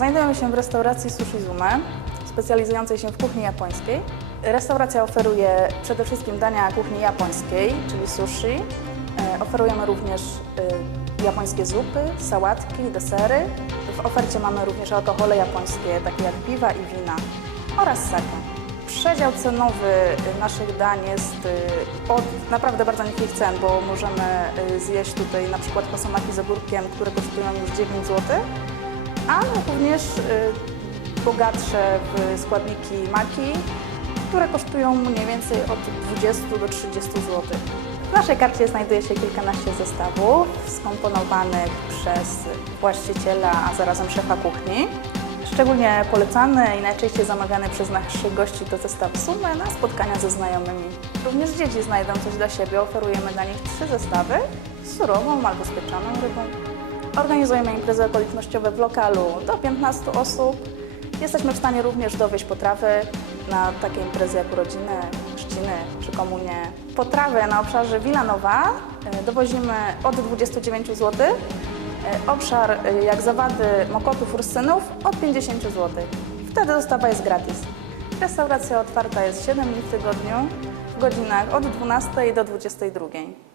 Znajdujemy się w restauracji Sushi Zume, specjalizującej się w kuchni japońskiej. Restauracja oferuje przede wszystkim dania kuchni japońskiej, czyli sushi. E, Oferujemy również e, japońskie zupy, sałatki, desery. W ofercie mamy również alkohole japońskie, takie jak piwa i wina oraz sake. Przedział cenowy naszych dań jest y, od naprawdę bardzo niskich cen, bo możemy zjeść tutaj na przykład kosomaki z ogórkiem, które kosztują już 9 zł, ale również y, bogatsze w składniki maki, które kosztują mniej więcej od 20 do 30 zł. W naszej karcie znajduje się kilkanaście zestawów skomponowanych przez właściciela, a zarazem szefa kuchni. Szczególnie polecany i najczęściej zamawiany przez naszych gości to zestaw sumy na spotkania ze znajomymi. Również dzieci znajdą coś dla siebie. Oferujemy dla nich trzy zestawy z surową albo z pieczoną rybą. Organizujemy imprezy okolicznościowe w lokalu do 15 osób. Jesteśmy w stanie również dowieść potrawy na takie imprezy jak urodziny, chrzciny czy komunie. Potrawy na obszarze Wilanowa e, dowozimy od 29 zł. E, Obszar e, jak zawady mokotów, ursynów od 50 zł. Wtedy dostawa jest gratis. Restauracja otwarta jest 7 dni w tygodniu w godzinach od 12 do 22.